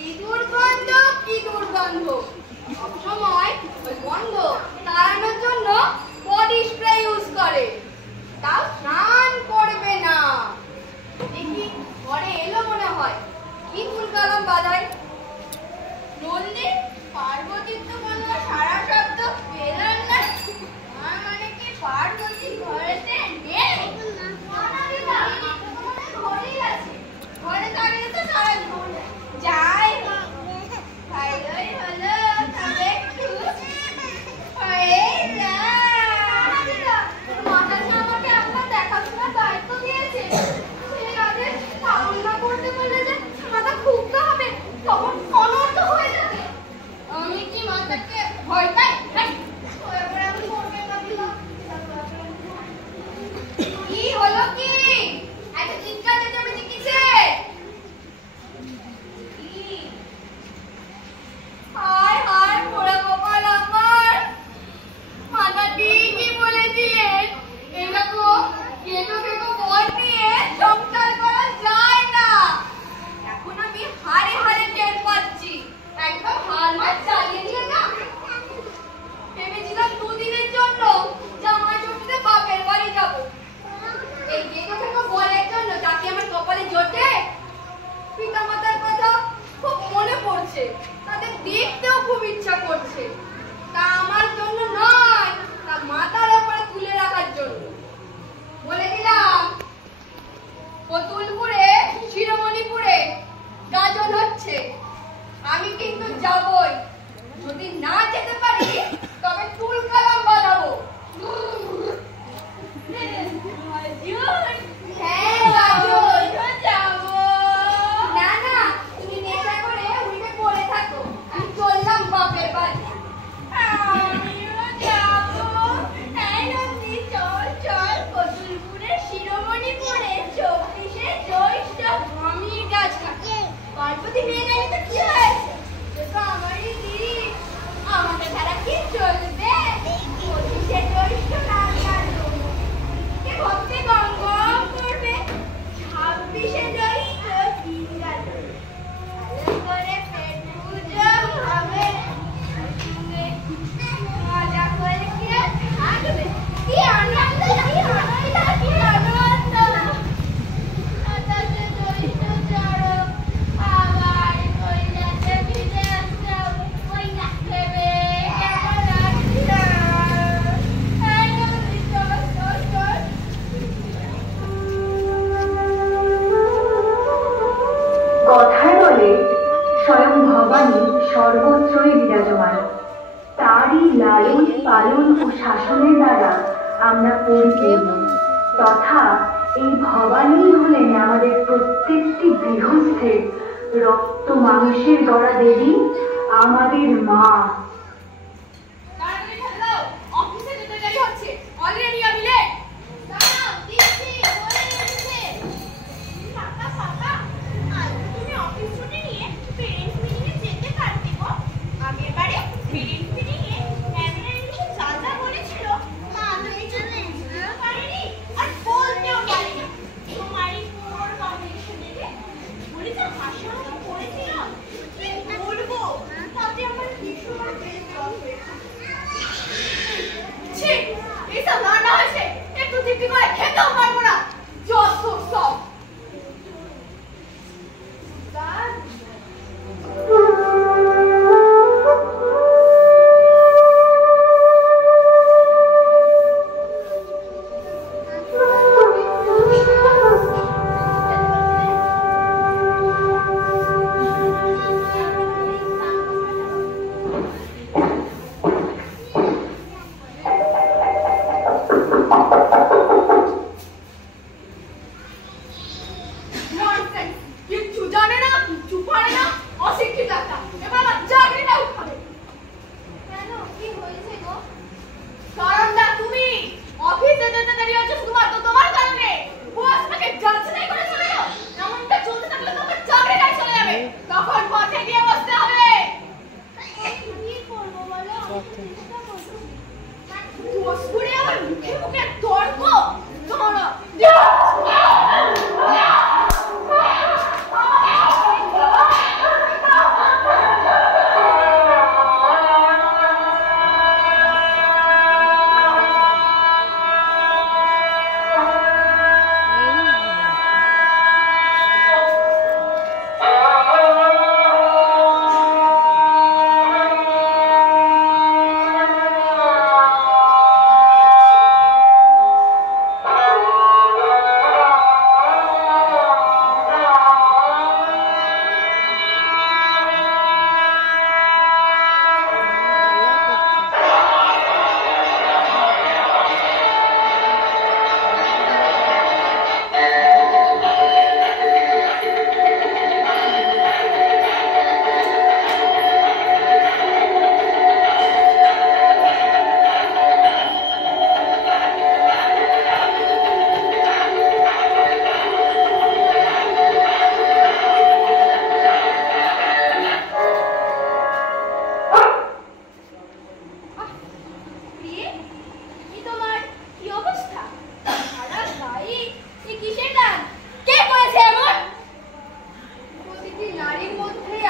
কি দুর্গন্ধ, কি দুর্গন্ধ। সবসময় ওই গন্ধ তাড়ানোর জন্য বডি স্প্রে ইউজ করে, তাও স্নান করবে না। দেখি ঘরে এলো মনে হয়, কি ফুলকালাম বাজায়। নন্দী, পার্বতীর তো কোনো সারা শব্দ পেলাম না। মানে কি পার্বতী ঘরেতে নেই? ঘরেই আছে, ঘরে থাকলে তো সারা যাই ভালোই হলো, তবে একটু হয়ে যায়। মাতাজি আমাকে আপনার দেখাশোনার দায়িত্ব দিয়েছে, সেই কাজে পালন না করতে পারলে যে মাথা খুবতে হবে, তখন অনর্থ হয়ে যাবে। আমি কি মাতাকে ভয় পাই? কি হলো কি? এত চিৎকার চেঁচামেচি কিসের? হায় হায় পোড়া কপাল আমার। মাতা ঠিকই বলেছিলেন, এরকম কেটো কেটো বর নিয়ে সংসার করা যায় না। এখন আমি হাড়ে হাড়ে টের পাচ্ছি, একদম হার মার চালিয়ে দিলে না। ভেবেছিলাম দুদিনের জন্য জামাই ষষ্ঠীতে বাপের বাড়ি যাব, এই কেটো কেটো বরের জন্য যাকে আমার কপালে জোটে। পিতা মাতার কথা খুব মনে পড়ছে, তাদের দেখতেও খুব ইচ্ছা করছে। তা আমার জন্য নয়, তা মাথার উপরে তুলে রাখার জন্য। বলে দিলাম, কতুলপুরে শিরোমণিপুরে গাজন হচ্ছে, আমি কিন্তু যাবই। যদি না যেতে পারি তবে তুলকালাম বাজাবো। হ্যাঁ গাজন যাবো। না না, তুমি নেশা করে উঠে পড়ে থাকো, আমি চললাম বাপের বাড়ি। আমিও যাবো। হ্যাঁ নন্দী, চল চল, কতুলপুরের শিরোমণিপুরে 24শে জ্যৈষ্ঠ আমির গাছ কাটে। পার্বতী নিয়ে গেলে তো কি হয়েছে, সে তো আমারই দিক, আমাকে ছাড়া কি চলবে? 25শে জ্যৈষ্ঠ না কাটলো কে ভক্তি গঙ্গম করবে। 26শে জ্যৈষ্ঠ দিন গেল, ভালো করে পেট পুজো হবে, মজা করে কে থাকবে। কি আনন্দ, কি আনন্দ, কি আনন্দ। 27শে জ্যৈষ্ঠ ছাড়ো, আবার কইলাতে ভিজে আসতাম, কইলা ভেবে কেমন লাগছে। এই নন্দী, চল চল চল। কথায় বলে স্বয়ং ভবানী সর্বত্রই বিরাজমান। তারই লালন পালন ও শাসনের দ্বারা আমরা পরিপূর্ণ, তথা এই ভবানী হলেন আমাদের প্রত্যেকটি গৃহস্থের রক্ত মাংসের গড়া দেবী, আমাদের মা। তাড়াতাড়ি খেলো, অফিসে যেতে দেরি হচ্ছে, অলরেডি আমি লেট। দাঁড়াও, দিচ্ছি, বলে দিচ্ছে। ফাঁকা ফাঁকা, আজ তুমি অফিস ছুটি নিয়ে পেরেন্টস মিটিংয়ে যেতে পারতে গো। আগের বারে পেরেন্টস মিটিংয়ে ম্যামেরা এসে যা যা বলেছিল, মা তো কিছু বুঝতেও পারেনি আর বলতেও পারেনি। তোমারই পুরো কম্পিটিশন দেখে বলে যা ভাষা পড়েছিল, কি বলবো, তাতে আমার ভীষণ বেশ লস হয়েছে। ছি, এইসব রান্না হয়েছে, একটু তৃপ্তি করে খেতেও পারবো না, যত সব। কিচ্ছু জানে না, কিচ্ছু পারে না, অশিক্ষিত একটা। এবার আমার চাকরিটা উঠাবে। কেন, কি হয়েছে গো? কারণটা তুমি। অফিসে যেতে দেরি হচ্ছে শুধুমাত্র তোমার কারণে। বস আমাকে যাচাই করে চলে যাও, এমনটা চলতে থাকলে তো আমার চাকরিটাই চলে যাবে, তখন পথে গিয়ে বসতে হবে। কি করবো বলো, চেষ্টা করবো। দোষ করে আমার মুখে মুখে তর্ক, তোমরা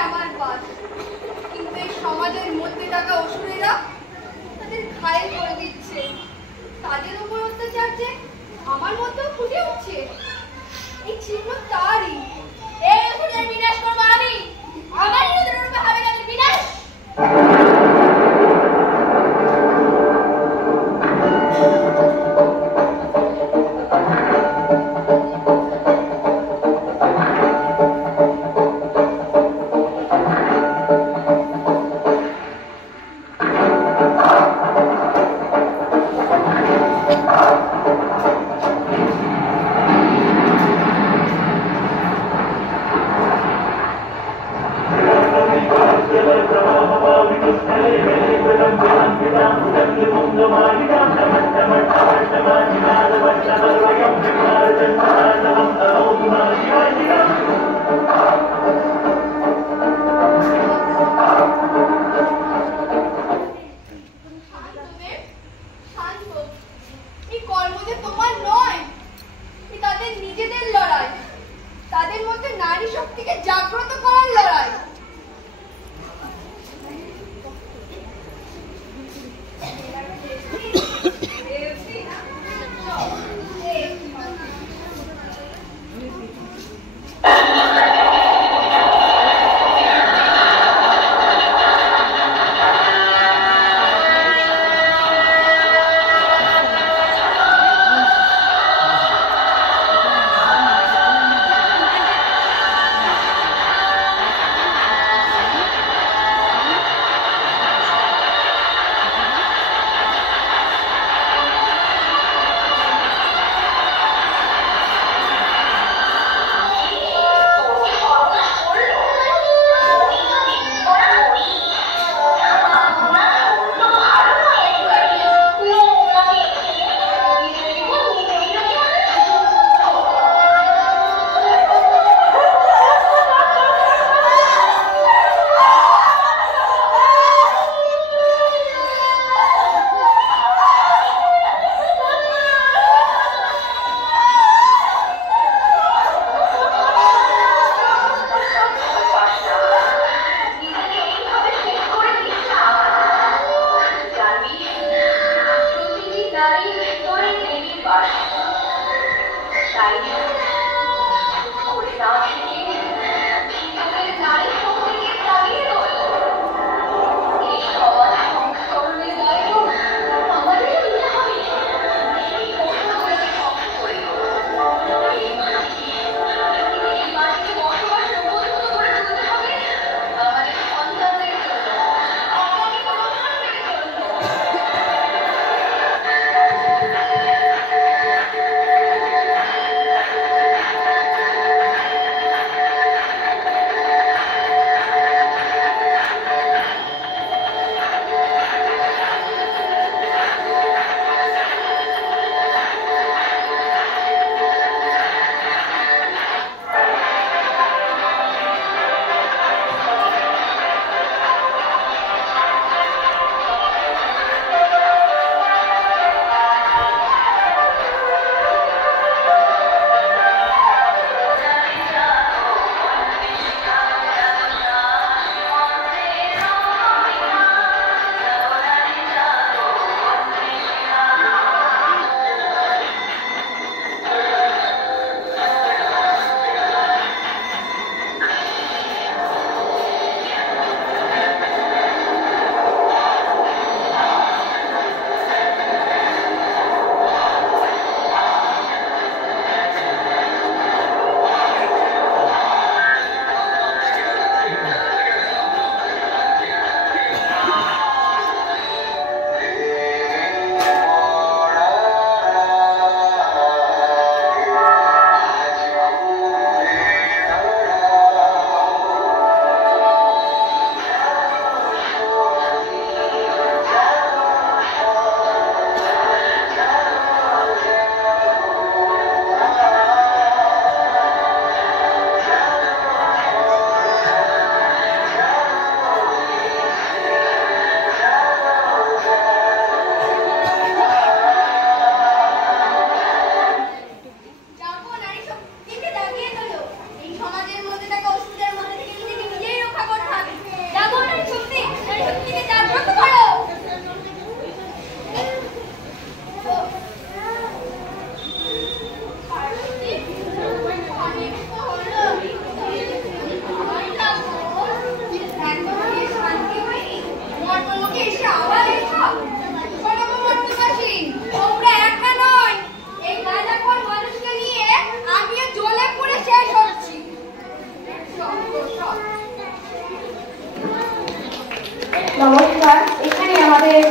আমার বাস, কিন্তু এই সমাজের মধ্যে থাকা অসুরেরা তাদের ঘায়েল করে দিচ্ছে। তাদের উপর অত্যাচার যে আমার মধ্যেও ফুটে উঠছে। এই চিহ্ন তারই। এই অসুরের বিনাশ করবো আমি। আমারই রুদ্রের রূপে হবে তাদের বিনাশ। জাগ্রত